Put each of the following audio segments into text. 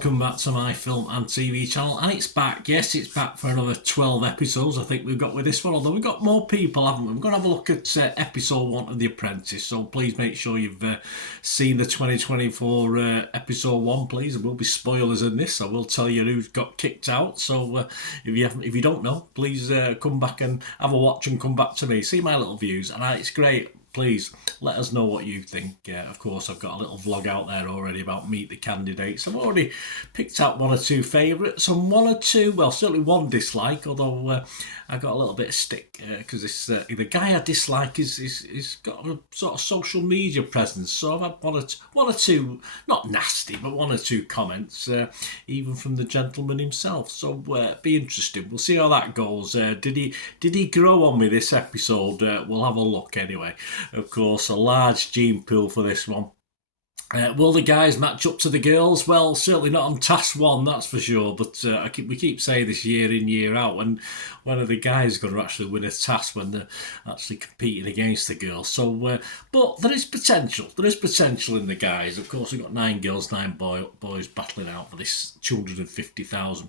welcome back to my film and TV channel, and it's back. Yes, it's back for another 12 episodes. I think we've got with this one, although we've got more people, haven't we? We're going to have a look at episode 1 of The Apprentice, so please make sure you've seen the 2024 episode 1, please. There will be spoilers in this. I will tell you who's got kicked out, so if you don't know, please come back and have a watch and come back to me. See my little views, and it's great. Please let us know what you think. Of course, I've got a little vlog out there already about Meet the Candidates. I've already picked out 1 or 2 favourites and 1 or 2, well, certainly 1 dislike, although I got a little bit of stick because the guy I dislike is got a sort of social media presence. So I've had 1 or 2, not nasty, but 1 or 2 comments, even from the gentleman himself. So be interesting. We'll see how that goes. Did he grow on me this episode? We'll have a look anyway. Of course, a large gene pool for this one. Will the guys match up to the girls? Well, certainly not on task 1, that's for sure. But we keep saying this year in, year out. When are the guys going to actually win a task when they're actually competing against the girls? So, but there is potential. There is potential in the guys. Of course, we've got 9 girls, 9 boys battling out for this 250,000.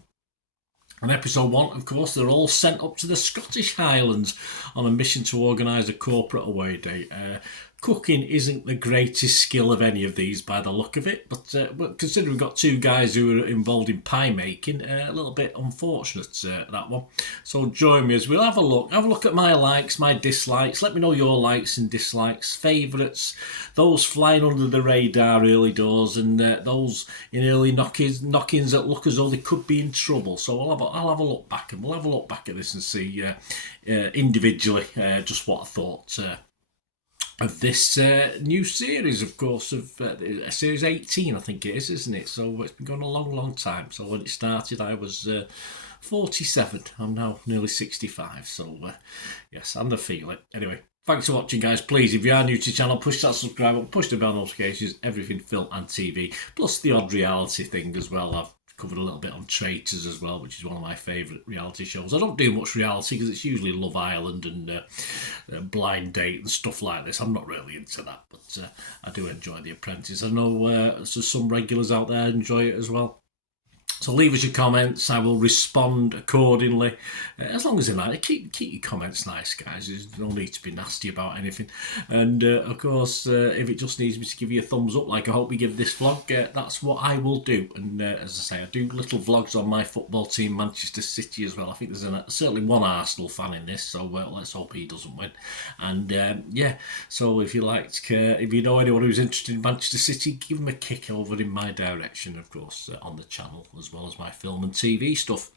And episode 1, of course, they're all sent up to the Scottish Highlands on a mission to organise a corporate away day. Cooking isn't the greatest skill of any of these by the look of it, but considering we've got 2 guys who are involved in pie making, a little bit unfortunate, that one. So join me as we'll have a look at my likes, my dislikes. Let me know your likes and dislikes, favourites, those flying under the radar early doors, and those in early knockings that look as though they could be in trouble. So I'll have a look back, and we'll have a look back at this and see individually just what I thought of this new series, of course, of series 18, I think it is, isn't it? So it's been going a long, long time. So when it started, I was 47. I'm now nearly 65. So yes, I'm the feeling. Anyway, thanks for watching, guys. Please, if you are new to the channel, push that subscribe button, push the bell notifications, everything film and TV, plus the odd reality thing as well. I've covered a little bit on Traitors as well, which is one of my favourite reality shows. I don't do much reality because it's usually Love Island and Blind Date and stuff like this. I'm not really into that, but I do enjoy The Apprentice. I know some regulars out there enjoy it as well. So leave us your comments. I will respond accordingly. As long as they're nice. Keep your comments nice, guys. There's no need to be nasty about anything. And of course, if it just needs me to give you a thumbs up, like I hope you give this vlog, that's what I will do. And as I say, I do little vlogs on my football team, Manchester City, as well. I think there's certainly 1 Arsenal fan in this, so let's hope he doesn't win. And yeah, so if you know anyone who's interested in Manchester City, give them a kick over in my direction, of course, on the channel, as well as my film and TV stuff.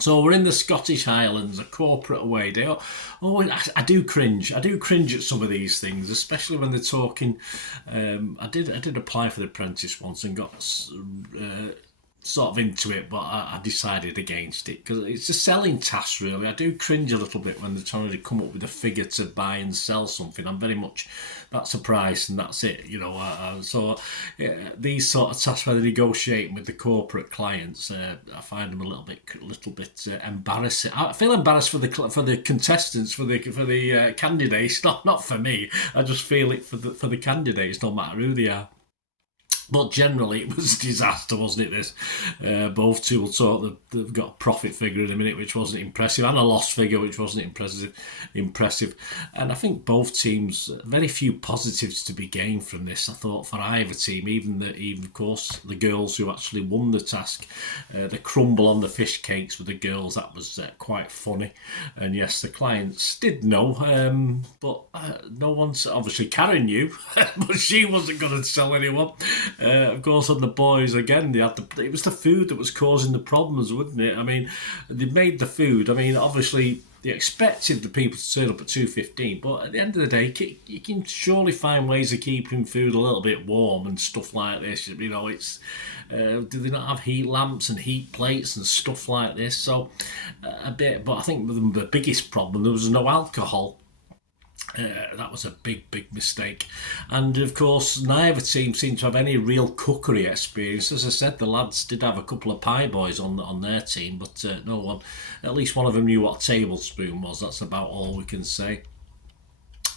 So we're in the Scottish Highlands, a corporate away day. I do cringe. I do cringe at some of these things, especially when they're talking. I did apply for The Apprentice once and got sort of into it, but I decided against it because it's a selling task, really. I do cringe a little bit when they're trying to come up with a figure to buy and sell something. I'm very much, that's a price and that's it, you know. So these sort of tasks where they're negotiating with the corporate clients, I find them a little bit embarrassing. I feel embarrassed for the contestants, for the candidates, not for me. I just feel it for the candidates, no matter who they are. But generally, it was a disaster, wasn't it, this? Both two will talk, they've got a profit figure in a minute, which wasn't impressive, and a loss figure, which wasn't impressive. And I think both teams, very few positives to be gained from this, I thought, for either team, even of course, the girls who actually won the task. The crumble on the fish cakes with the girls, that was quite funny. And yes, the clients did know, but no one's, obviously Karen knew, but she wasn't going to sell anyone. Of course, on the boys, again, it was the food that was causing the problems, wasn't it? I mean, they made the food. I mean, obviously, they expected the people to turn up at 2:15, but at the end of the day, you can surely find ways of keeping food a little bit warm and stuff like this. You know, it's do they not have heat lamps and heat plates and stuff like this? So a bit, but I think the biggest problem, there was no alcohol. That was a big mistake. And of course, neither team seemed to have any real cookery experience. As I said, the lads did have a couple of pie boys on their team, but no one, at least one of them knew what a tablespoon was. That's about all we can say.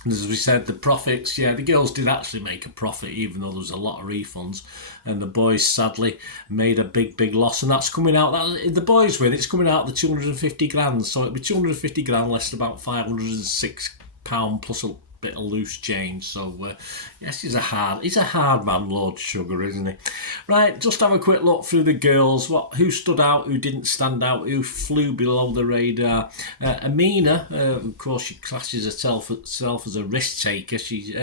And as we said, the profits, yeah, the girls did actually make a profit, even though there was a lot of refunds. And the boys, sadly, made a big loss. And that's coming out, the boys win, it's coming out the 250 grand. So it'll be 250 grand less than about £506 plus a bit of loose change. So yes, he's a hard man, Lord Sugar, isn't he? Right, just have a quick look through the girls. Who stood out, who didn't stand out, who flew below the radar. Amina, of course, she classes herself as a risk taker. She's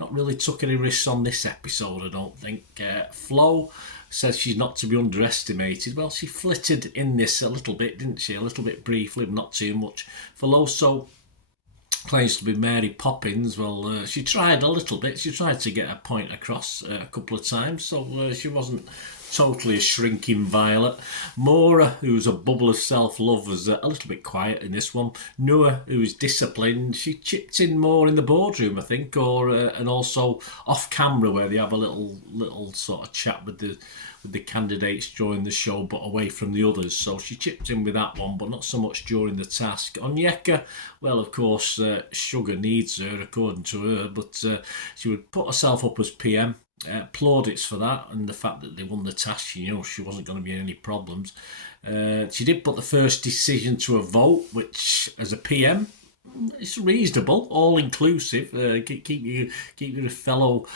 not really took any risks on this episode, I don't think. Flo says she's not to be underestimated. Well, she flitted in this a little bit, didn't she? A little bit briefly, but not too much. Veloso claims to be Mary Poppins. Well, she tried a little bit. She tried to get a point across a couple of times, so she wasn't totally a shrinking violet. Maura, who's a bubble of self-love, was a little bit quiet in this one. Noah, who is disciplined, she chipped in more in the boardroom, I think, and also off camera where they have a little sort of chat with the candidates during the show, but away from the others. So she chipped in with that one, but not so much during the task. Onyeka, well, of course, Sugar needs her, according to her, but she would put herself up as PM. Plaudits for that, and the fact that they won the task. She knew she wasn't going to be any problems. She did put the first decision to a vote, which, as a PM, it's reasonable, all inclusive. Keep your fellow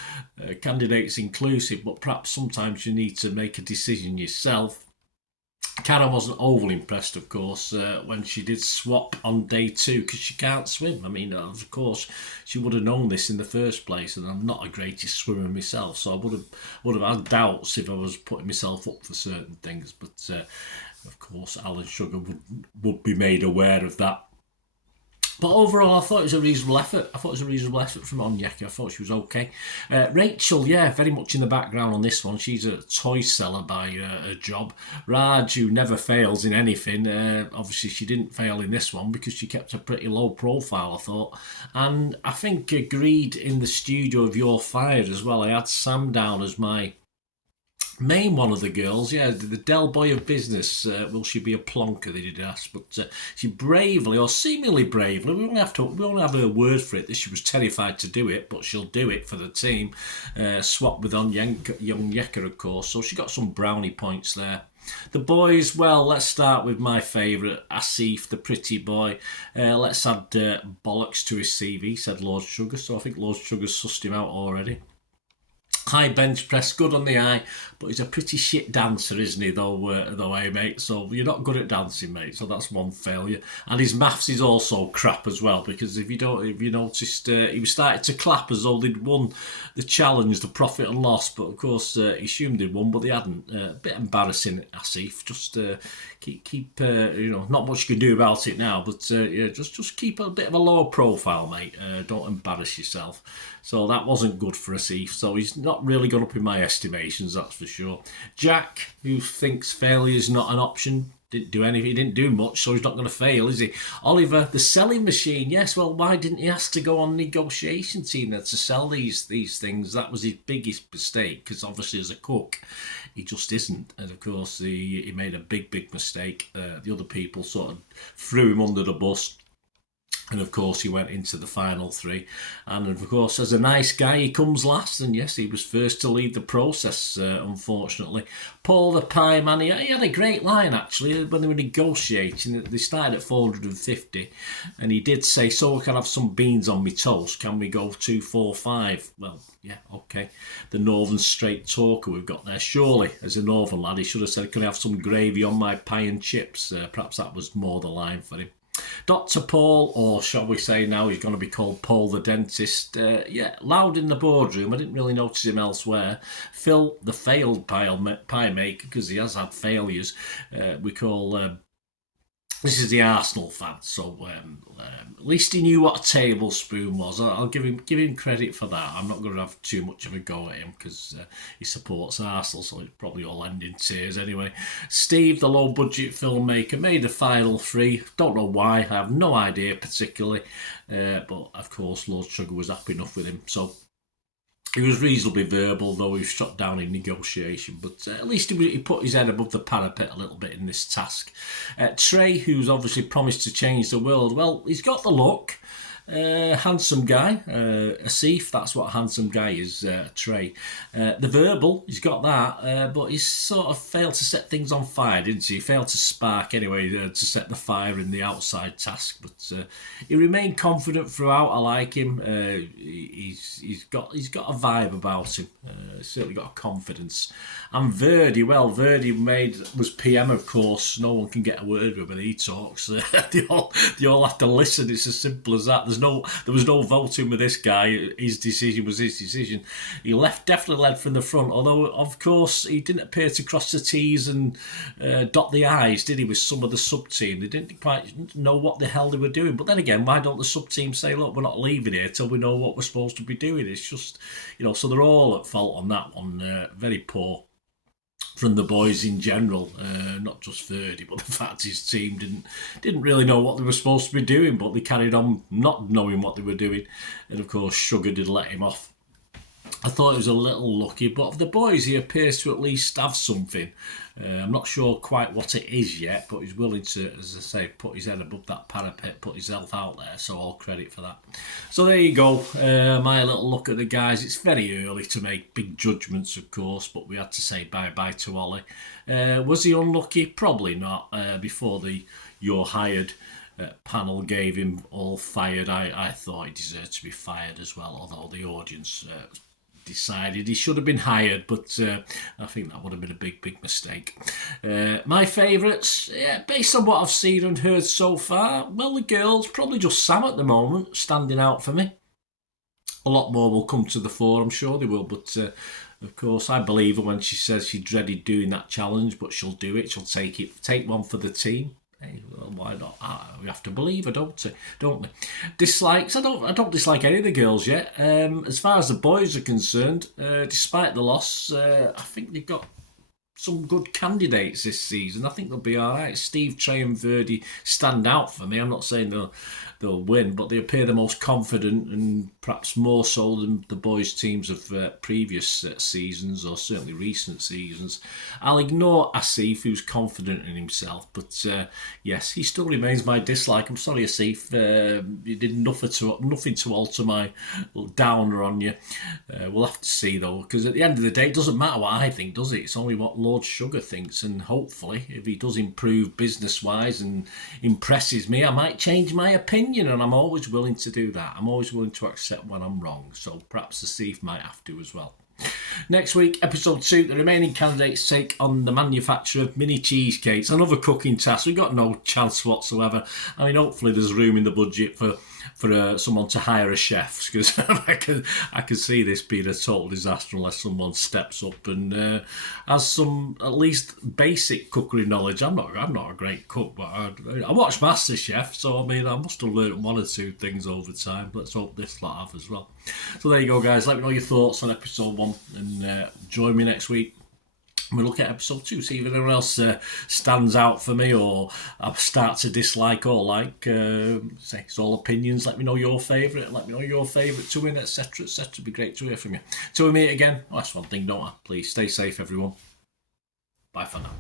candidates inclusive, but perhaps sometimes you need to make a decision yourself. Cara wasn't overly impressed, of course, when she did swap on day 2 because she can't swim. I mean, of course, she would have known this in the first place, and I'm not a greatest swimmer myself, so I would have had doubts if I was putting myself up for certain things. But of course, Alan Sugar would be made aware of that. But overall, I thought it was a reasonable effort. From Onyeka. I thought she was okay. Rachel, yeah, very much in the background on this one. She's a toy seller by her job. Raj, who never fails in anything. Obviously, she didn't fail in this one because she kept a pretty low profile, I thought. And I think agreed in the studio of You're Fired as well. I had Sam down as my main one of the girls, yeah, the Del Boy of business. Will she be a plonker? They did ask, but she bravely, or seemingly bravely, we only have her word for it that she was terrified to do it, but she'll do it for the team. Swapped with Onyeka, of course, so she got some brownie points there. The boys, well, let's start with my favourite, Asif, the pretty boy. Let's add bollocks to his CV, said Lord Sugar, so I think Lord Sugar's sussed him out already. High bench press, good on the eye, but he's a pretty shit dancer, isn't he, though, eh, mate? So you're not good at dancing, mate, so that's one failure. And his maths is also crap as well, because if you noticed, he was starting to clap as though they'd won the challenge, the profit and loss, but of course he assumed they'd won, but they hadn't. A bit embarrassing, Asif. Just keep not much you can do about it now, but yeah, just keep a bit of a lower profile, mate. Don't embarrass yourself. So that wasn't good for Asif. So he's not really gone up in my estimations, that's for sure. Jack, who thinks failure is not an option, didn't do anything, he didn't do much, so he's not going to fail, is he? Oliver, the selling machine, yes, well, why didn't he ask to go on negotiation team then to sell these things? That was his biggest mistake, because obviously as a cook, he just isn't. And of course, he made a big mistake. The other people sort of threw him under the bus. And of course, he went into the final 3. And of course, as a nice guy, he comes last. And yes, he was first to lead the process, unfortunately. Paul the Pie Man, he had a great line, actually, when they were negotiating. They started at 450. And he did say, so we can have some beans on my toast. Can we go 245? Well, yeah, okay. The Northern straight talker we've got there. Surely, as a Northern lad, he should have said, can I have some gravy on my pie and chips? Perhaps that was more the line for him. Dr. Paul, or shall we say now he's going to be called Paul the Dentist, loud in the boardroom. I didn't really notice him elsewhere. Phil, the failed pie maker, because he has had failures. We call... this is the Arsenal fan, so at least he knew what a tablespoon was. I'll give him credit for that. I'm not going to have too much of a go at him because he supports Arsenal, so it's probably all end in tears anyway. Steve, the low-budget filmmaker, made the final 3. Don't know why. I have no idea particularly, but of course Lord Sugar was happy enough with him. So he was reasonably verbal, though he was shot down in negotiation. But at least he put his head above the parapet a little bit in this task. Trey, who's obviously promised to change the world, well, he's got the look. Handsome guy, Asif, that's what a handsome guy is, Trey. The verbal, he's got that, but he's sort of failed to set things on fire, didn't he? He failed to spark anyway, to set the fire in the outside task, but he remained confident throughout. I like him. He's got a vibe about him. He's certainly got a confidence. And Verdi, well, Verdi was PM, of course. No one can get a word with him when he talks. They all have to listen. It's as simple as that. There was no voting with this guy. His decision was his decision. He definitely led from the front. Although, of course, he didn't appear to cross the T's and dot the I's, did he? With some of the sub team, they didn't quite know what the hell they were doing. But then again, why don't the sub team say, "Look, we're not leaving here till we know what we're supposed to be doing"? It's just, so they're all at fault on that one. Very poor from the boys in general, not just Verdi, but the fact his team didn't really know what they were supposed to be doing, but they carried on not knowing what they were doing, and of course Sugar did let him off. I thought he was a little lucky, but of the boys, he appears to at least have something. I'm not sure quite what it is yet, but he's willing to, as I say, put his head above that parapet, put himself out there, so all credit for that. So there you go, my little look at the guys. It's very early to make big judgments, of course, but we had to say bye-bye to Ollie. Was he unlucky? Probably not. Before the You're Hired panel gave him all fired, I thought he deserved to be fired as well, although the audience decided he should have been hired, but I think that would have been a big mistake. My favourites, based on what I've seen and heard so far, well, the girls, probably just Sam at the moment, standing out for me. A lot more will come to the fore, I'm sure they will, but of course I believe her when she says she dreaded doing that challenge, but she'll do it. She'll take one for the team. Hey, well, why not? We have to believe her, don't we? Dislikes? I don't dislike any of the girls yet. As far as the boys are concerned, despite the loss, I think they've got some good candidates this season. I think they'll be all right. Steve, Trey, and Verdi stand out for me. I'm not saying they'll win, but they appear the most confident, and perhaps more so than the boys' teams of previous seasons, or certainly recent seasons. I'll ignore Asif, who's confident in himself, but yes, he still remains my dislike. I'm sorry, Asif, you did nothing to alter my downer on you. We'll have to see, though, because at the end of the day, it doesn't matter what I think, does it? It's only what Lord Sugar thinks, and hopefully, if he does improve business-wise and impresses me, I might change my opinion. And I'm always willing to do that. I'm always willing to accept when I'm wrong. So perhaps the Steve might have to as well. Next week, episode 2, the remaining candidates take on the manufacture of mini cheesecakes. Another cooking task. We've got no chance whatsoever. I mean, hopefully there's room in the budget for someone to hire a chef, because I can see this being a total disaster unless someone steps up and has some at least basic cookery knowledge. I'm not a great cook, but I watch MasterChef, so I mean I must have learned one or two things over time. Let's hope this lot have as well. So there you go, guys. Let me know your thoughts on episode 1, and join me next week. We'll look at episode 2, see if anyone else stands out for me, or I start to dislike or like. Say it's all opinions. Let me know your favourite. Let me know your favourite to win, etc., etc. It'd be great to hear from you. Till we meet again. That's one thing, don't I? Please stay safe, everyone. Bye for now.